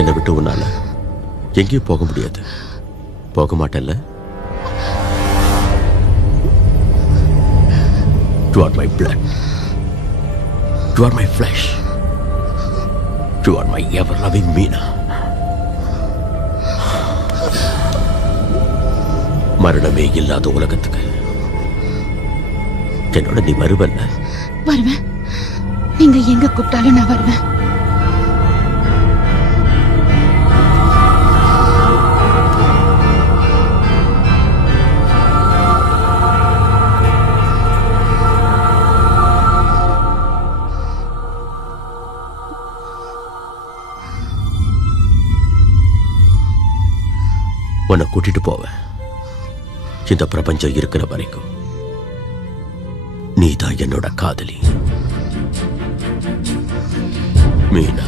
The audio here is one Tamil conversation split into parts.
என்னை விட்டு உன்னால எங்கேயும் போக முடியாது. போக மாட்டேன்ல? You are my blood. You are my flesh. You are my ever-loving Meena. மரணமே இல்லாத உலகத்துக்கு என்னோட நீ வருவல்ல? வருவேன். நீங்க எங்க கூப்பிட்டாலும் நான் வருவேன். உன்னை கூட்டிட்டு போவேன். இந்த பிரபஞ்சம் இருக்கிற வரைக்கும் நீதான் என்னோட காதலி Meena.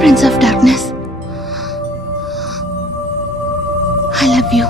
Prince of Darkness, I love you.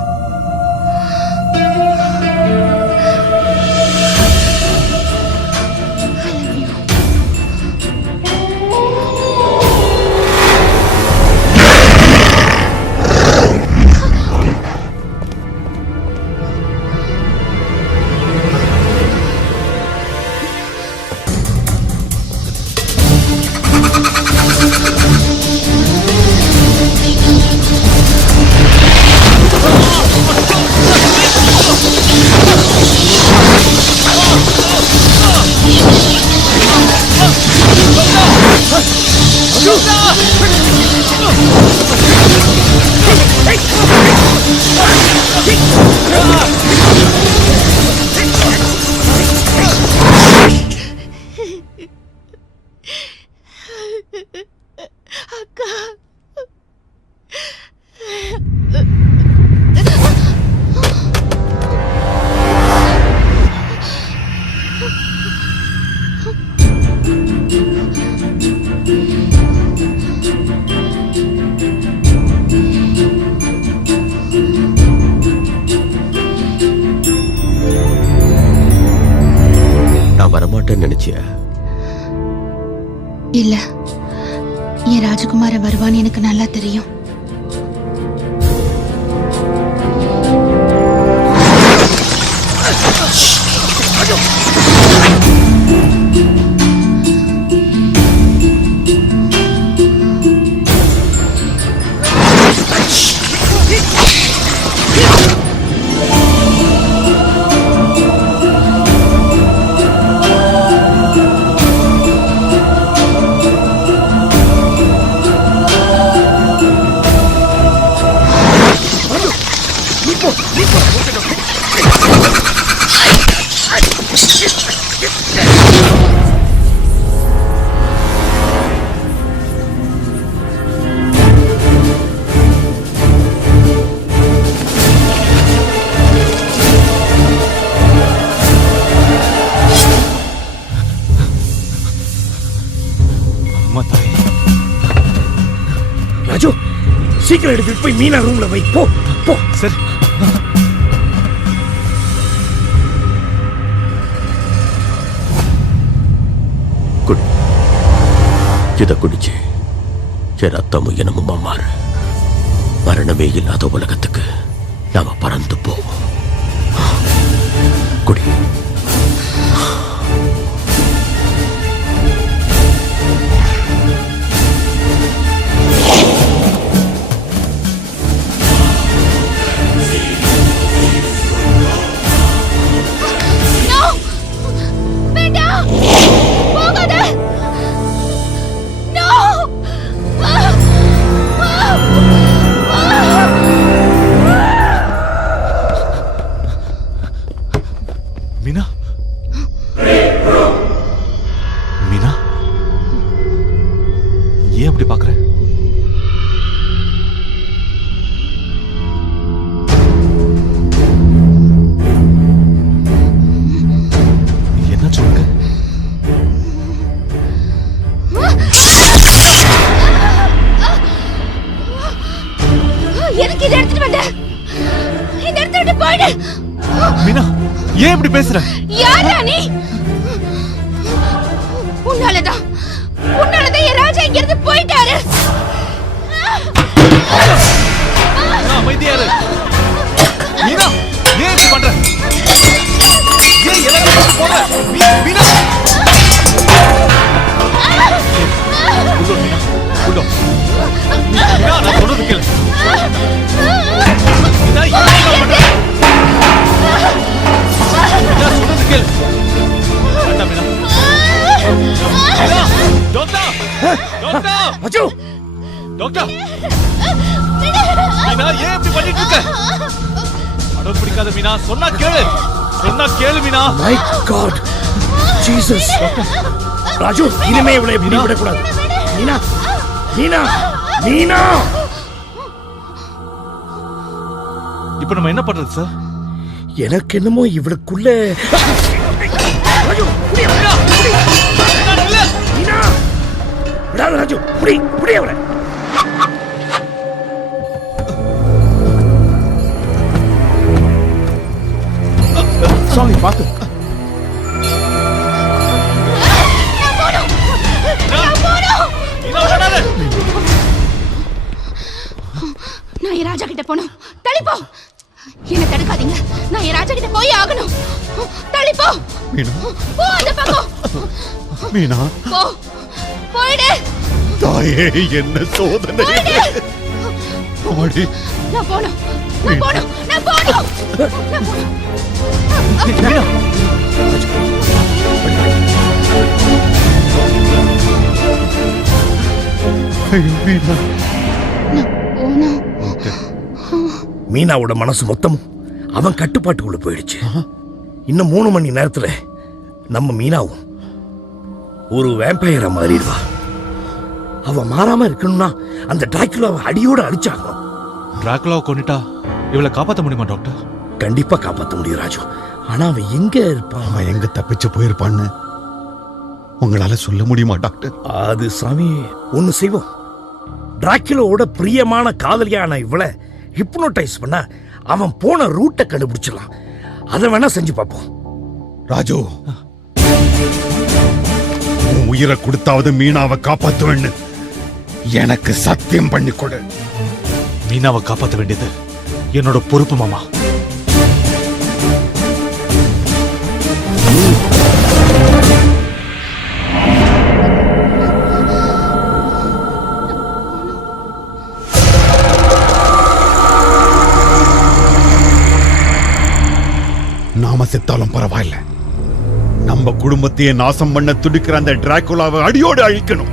அக்கா, நான் வரமாட்டேன்னு நினைச்சியா? இல்ல, என் ராஜகுமார வருவான்னு எனக்கு நல்லா தெரியும். ராஜு, சீக்கிரம் எடுத்துட்டு போய் மீனா ரூம்ல வை. போ போ. சரி. குடி. இதை குடிச்சு என் ரத்தமும் இனமுமா மாறு. மரணமே இல்லாத உலகத்துக்கு நாம பறந்து போவோம். குடி. மீனா, மீனா, ஏன் அப்படி பாக்குற? என்ன சொல்லுங்க? ஏன் இப்படி பேசுற? யாரா நீ? உன்னாலதான் என் ராஜா இங்க இருந்து போயிட்டாரு. அமைதியா இரு. மீனா, ஏன் இப்படி பண்ற? ஏன் எல்லாத்தையும் போற? மீனா, உள்ள மீனா, உள்ள. மீனா, நான் சொல்றது கேளு. மீனா, ஏன் பண்ற? மீனா, சொல்றது கேளு. வேண்டாம் Meena. Meena, doctor, doctor, Raju doctor. Meena, ஏன் இப்படி பண்ணிட்டு இருக்க? அடம் பிடிக்காத மீனா, சொன்னா கேளு Meena. My God Jesus. Raju இனிமே இவளை இப்படி விடக்கூடாது. மீனா மீனா மீனா. இப்ப நம்ம என்ன பண்றது சார்? எனக்கு என்னமோ இவளுக்குள்ள ராஜு புடி அவளை. மீனா விடாத ராஜு, புடி அவளை. சாமி பாத்து. நான் என் ராஜா கிட்ட போகணும். தள்ளிப்போ. என்ன தடுக்காதீங்க. நான் என் ராஜா கிட்ட போய் ஆகணும். தள்ளிப்போ. மீனா, போ அந்த பக்கம். மீனா, போ. போயிடு. தாயே, என்ன சோதனை! அம்மாடி. நான் போகணும். மீனா, ஐயோ, மீனா. மீனாவோட மனசு மொத்தம் அவன் கட்டுப்பாட்டுக்குள்ள போயிடுச்சு. இன்னும் 3 மணி நேரத்துல நம்ம மீனாவும் ஒரு வேம்பயரா மாறிடுவா. அவ மாறாம இருக்கணும்னா அந்த டிராக்குலாவை அடியோட அடிச்சாகணும். டிராகுலாவை கொன்னுட்டா இவளை காப்பாற்ற முடியுமா டாக்டர்? கண்டிப்பா காப்பாத்த முடியும் ராஜு. ஆனா அவன் எங்க இருப்பான்? அவன் எங்க தப்பிச்சு போயிருப்பான்னு உங்களால சொல்ல முடியுமா டாக்டர்? அது சாமி ஒண்ணு செய்வோம். டிராக்குலாவோட பிரியமான காதலியான இவளை ஹிப்னோடைஸ் பண்ண அவன் போன ரூட்டை கண்டுபிடிச்சிடலாம். அதை வேணா செஞ்சு பார்ப்போம். ராஜு, உன் உயிரை கொடுத்தாவது மீனாவை காப்பாத்துவேன்னு எனக்கு சத்தியம் பண்ணி கொடு. மீனாவை காப்பாற்ற வேண்டியது என்னோட பொறுப்பு மாமா. நாம செத்தாலும் பரவாயில்ல, நம்ம குடும்பத்தையே நாசம் பண்ண துடிக்கிற அந்த டிராகுலாவை அடியோடு அழிக்கணும்.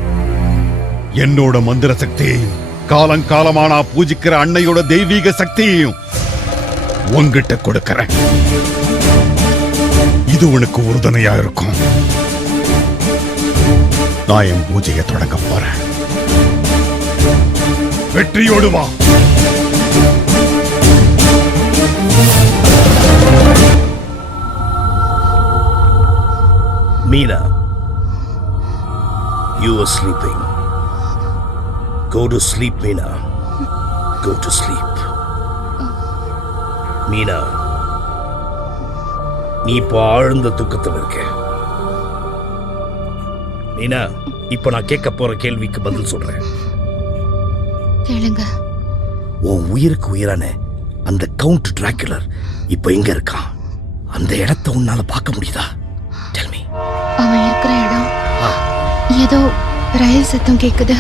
என்னோட மந்திர சக்தியையும் காலங்காலமானா பூஜிக்கிற அன்னையோட தெய்வீக சக்தியையும் உன்கிட்ட கொடுக்கறேன். இது உனக்கு உறுதுணையா இருக்கும். நான் என் பூஜையை தொடங்க போறேன். வெற்றியோடு வா. Meena, you were sleeping. Go to sleep, Meena. Go to sleep. Meena, நீ இப்போ ஆழ்ந்த தூக்கத்தில் இருக்க. மீனா, இப்போ நான் கேட்க போற கேள்விக்கு பதில் சொல்றேன். கேளுங்க. உன் உயிருக்கு உயிரான அந்த கவுண்ட் டிராகுலர் இப்போ எங்க இருக்கான்? அந்த இடத்தை உன்னால பார்க்க முடியுதா? Tell me. அவன் இருக்கிற இடம் ஏதோ ரயில் சத்தம் கேக்குது.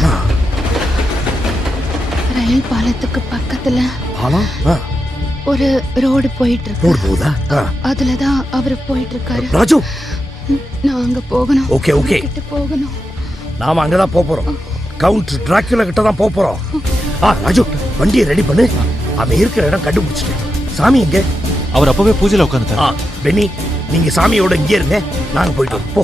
ரயில் பாலத்துக்கு பக்கத்துல ஒரு ரோடு போயிட்டு இருக்கு. ரோடு போகுதா? அதுலதான் அவரு போயிட்டு இருக்காரு. ராஜு, நான் அங்க போகணும். ஓகே ஓகே, கிட்ட போகணும். நாம அங்கதான் போறோம். கவுண்ட் டிராகுலா கிட்ட தான் போறோம். ராஜு, வண்டியை ரெடி பண்ணு. அவன் இருக்கிற இடம் கண்டுபிடிச்சிட்டேன். சாமி எங்க? அவர் அப்பவே பூஜையில உட்காந்துட்டார். பென்னி, நீங்க சாமியோட இங்கே இருங்க, நாங்க போயிட்டு வரோம். போ.